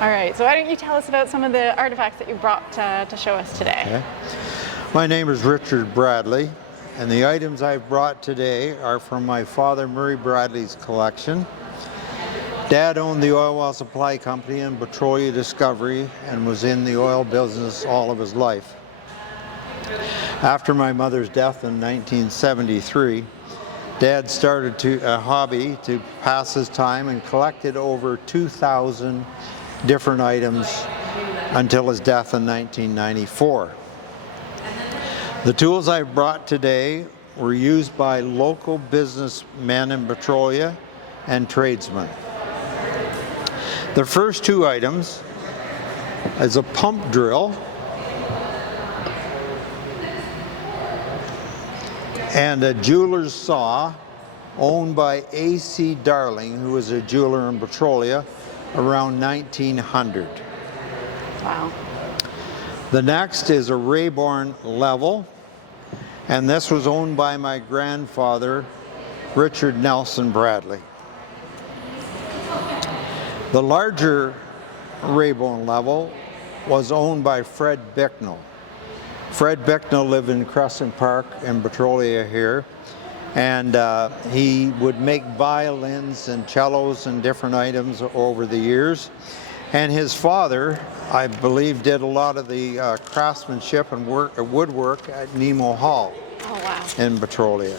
All right, so why don't you tell us about some of the artifacts that you brought to show us today? Okay. My name is Richard Bradley, and the items I've brought today are from my father Murray Bradley's collection. Dad owned the oil well supply company in Petrolia Discovery and was in the oil business all of his life. After my mother's death in 1973, Dad started a hobby to pass his time and collected over 2,000 different items until his death in 1994. The tools I've brought today were used by local businessmen in Petrolia and tradesmen. The first two items is a pump drill and a jeweler's saw owned by A.C. Darling, who was a jeweler in Petrolia around 1900. Wow. The next is a Rayborn level, and this was owned by my grandfather, Richard Nelson Bradley. The larger Rayborn level was owned by Fred Bicknell. Fred Bicknell lived in Crescent Park in Petrolia here, and he would make violins and cellos and different items over the years. And his father, I believe, did a lot of the craftsmanship and woodwork at Nemo Hall in Petrolia.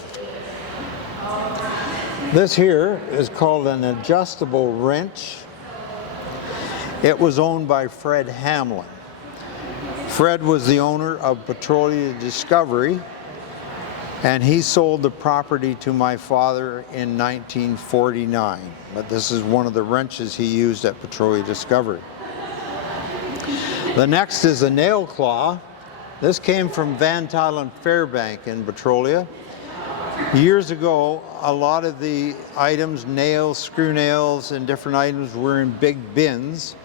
This here is called an adjustable wrench. It was owned by Fred Hamlin. Fred was the owner of Petrolia Discovery, and he sold the property to my father in 1949. But this is one of the wrenches he used at Petrolia Discovery. The next is a nail claw. This came from Van Tuyl and Fairbank in Petrolia. Years ago, a lot of the items, nails, screw nails, and different items were in big bins.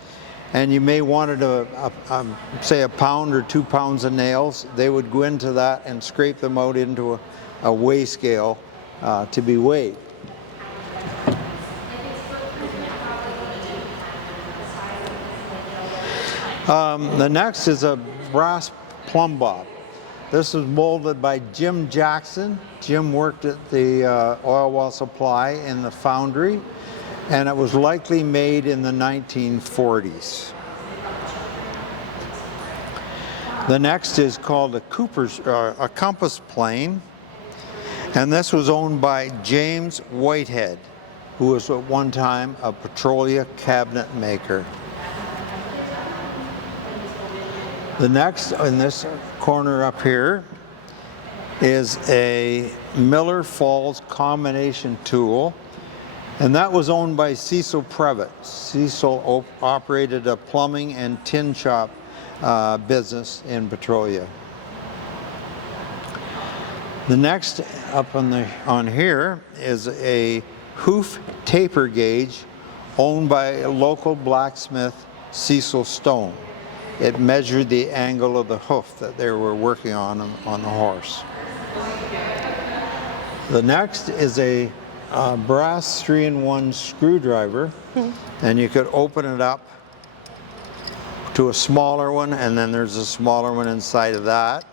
And you may wanted say a pound or 2 pounds of nails. They would go into that and scrape them out into a weigh scale to be weighed. The next is a brass plumb bob. This was molded by Jim Jackson. Jim worked at the oil well supply in the foundry, and it was likely made in the 1940s. The next is called a compass plane, and this was owned by James Whitehead, who was at one time a Petrolia cabinet maker. The next in this corner up here is a Miller Falls combination tool, and that was owned by Cecil Previtt. Cecil operated a plumbing and tin shop business in Petrolia. The next up on here is a hoof taper gauge owned by a local blacksmith, Cecil Stone. It measured the angle of the hoof that they were working on the horse. The next is a brass 3-in-1 screwdriver, and you could open it up to a smaller one, and then there's a smaller one inside of that.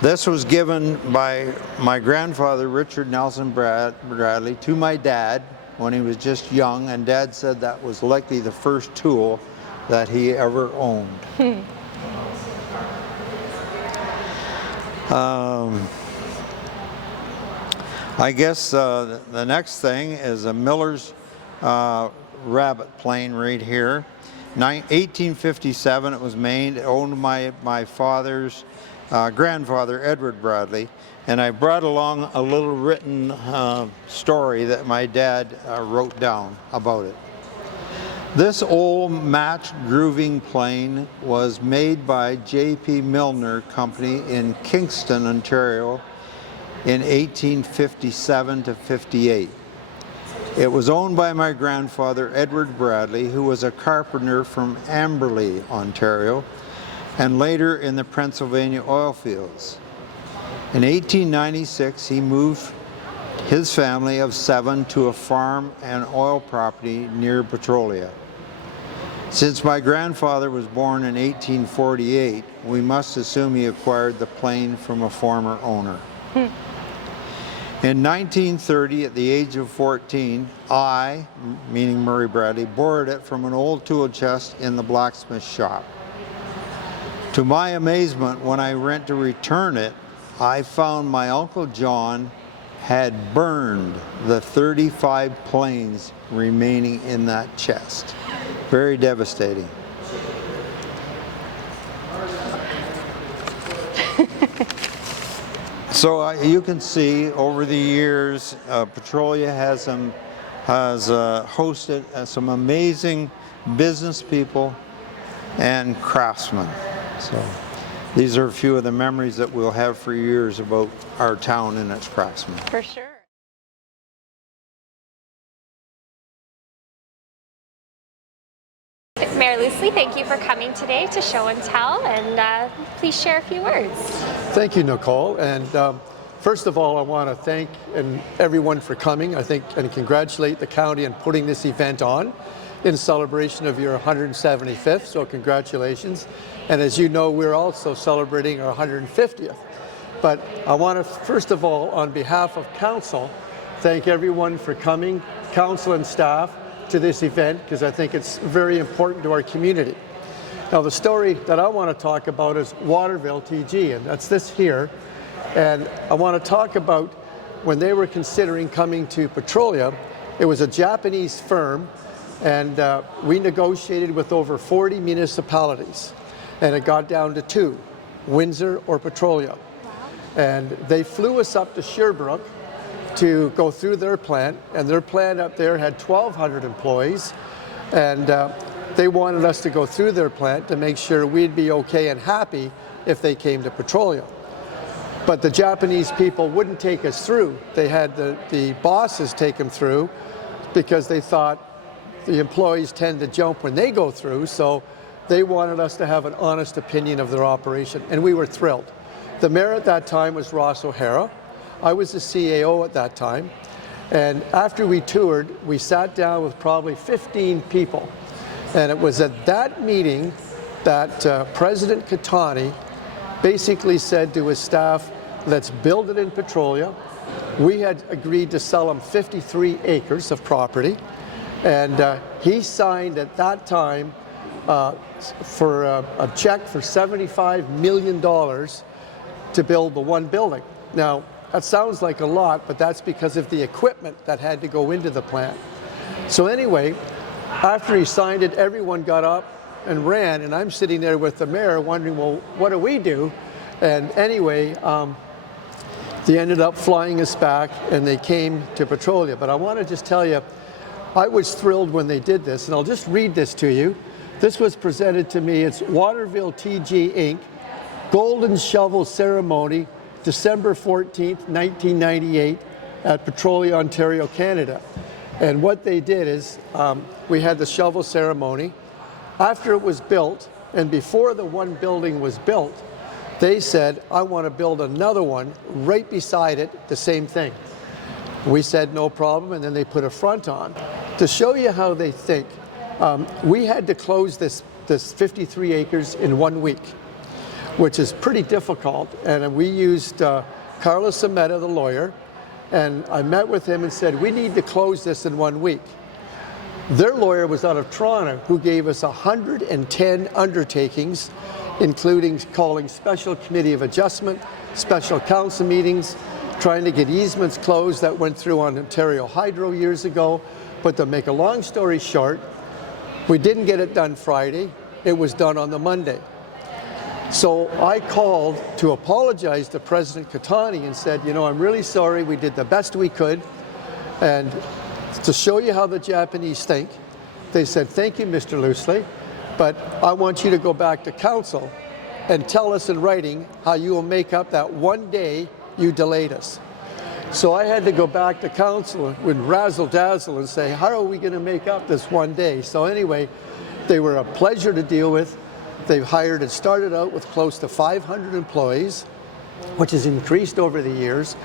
This was given by my grandfather, Richard Nelson Bradley, to my dad when he was just young, and Dad said that was likely the first tool that he ever owned. I guess the next thing is a Miller's rabbet plane right here. 1857 it was made, owned my father's grandfather, Edward Bradley, and I brought along a little written story that my dad wrote down about it. This old match grooving plane was made by J.P. Milner Company in Kingston, Ontario in 1857 to 58. It was owned by my grandfather, Edward Bradley, who was a carpenter from Amberley, Ontario, and later in the Pennsylvania oil fields. In 1896, he moved his family of 7 to a farm and oil property near Petrolia. Since my grandfather was born in 1848, we must assume he acquired the plane from a former owner. In 1930, at the age of 14, I, meaning Murray Bradley, borrowed it from an old tool chest in the blacksmith shop. To my amazement, when I went to return it, I found my Uncle John had burned the 35 planes remaining in that chest. Very devastating. So you can see over the years, Petrolia has hosted some amazing business people and craftsmen. So these are a few of the memories that we'll have for years about our town and its craftsmen. For sure. Mayor Loosely, thank you for coming today to show and tell, and please share a few words. Thank you, Nicole. And first of all, I want to thank everyone for coming. I think and congratulate the county on putting this event on in celebration of your 175th. So congratulations. And as you know, we're also celebrating our 150th. But I want to first of all, on behalf of council, thank everyone for coming, council and staff, to this event, because I think it's very important to our community. Now, the story that I want to talk about is Waterville TG, and that's this here. And I want to talk about when they were considering coming to Petrolia. It was a Japanese firm, and we negotiated with over 40 municipalities, and it got down to 2, Windsor or Petrolia. And they flew us up to Sherbrooke to go through their plant, and their plant up there had 1,200 employees, and they wanted us to go through their plant to make sure we'd be okay and happy if they came to Petrolia. But the Japanese people wouldn't take us through. They had the bosses take them through because they thought the employees tend to jump when they go through, so they wanted us to have an honest opinion of their operation, and we were thrilled. The mayor at that time was Ross O'Hara. I was the CAO at that time, and after we toured, we sat down with probably 15 people, and it was at that meeting that President Catani basically said to his staff, let's build it in Petrolia. We had agreed to sell him 53 acres of property, and he signed at that time for a check for $75 million to build the one building. Now, that sounds like a lot, but that's because of the equipment that had to go into the plant. So anyway, after he signed it, everyone got up and ran, and I'm sitting there with the mayor wondering, well, what do we do? And anyway, they ended up flying us back, and they came to Petrolia. But I want to just tell you, I was thrilled when they did this, and I'll just read this to you. This was presented to me. It's Waterville TG Inc. Golden Shovel Ceremony, December 14th, 1998, at Petrolia, Ontario, Canada. And what they did is we had the shovel ceremony. After it was built, and before the one building was built, they said, I want to build another one right beside it, the same thing. We said no problem, and then they put a front on. To show you how they think, we had to close this 53 acres in 1 week, which is pretty difficult. And we used Carlos Sameta, the lawyer, and I met with him and said, we need to close this in 1 week. Their lawyer was out of Toronto, who gave us 110 undertakings, including calling special committee of adjustment, special council meetings, trying to get easements closed that went through on Ontario Hydro years ago. But to make a long story short, we didn't get it done Friday. It was done on the Monday. So I called to apologize to President Catani and said, you know, I'm really sorry, we did the best we could. And to show you how the Japanese think, they said, thank you, Mr. Loosely, but I want you to go back to council and tell us in writing how you will make up that one day you delayed us. So I had to go back to council with razzle-dazzle and say, how are we going to make up this one day? So anyway, they were a pleasure to deal with. They've hired and started out with close to 500 employees, which has increased over the years,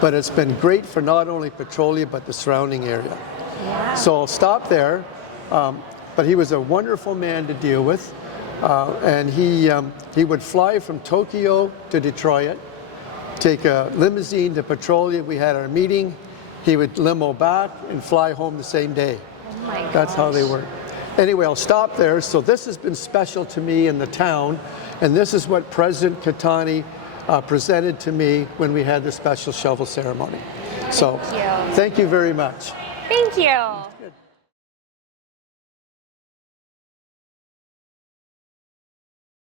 but it's been great for not only Petrolia, but the surrounding area. Yeah. So I'll stop there. but he was a wonderful man to deal with. And he would fly from Tokyo to Detroit, take a limousine to Petrolia. We had our meeting. He would limo back and fly home the same day. Oh my gosh. That's how they work. Anyway, I'll stop there. So this has been special to me in the town, and this is what President Catani presented to me when we had the special shovel ceremony. So Thank you. thank you very much. Thank you. Good.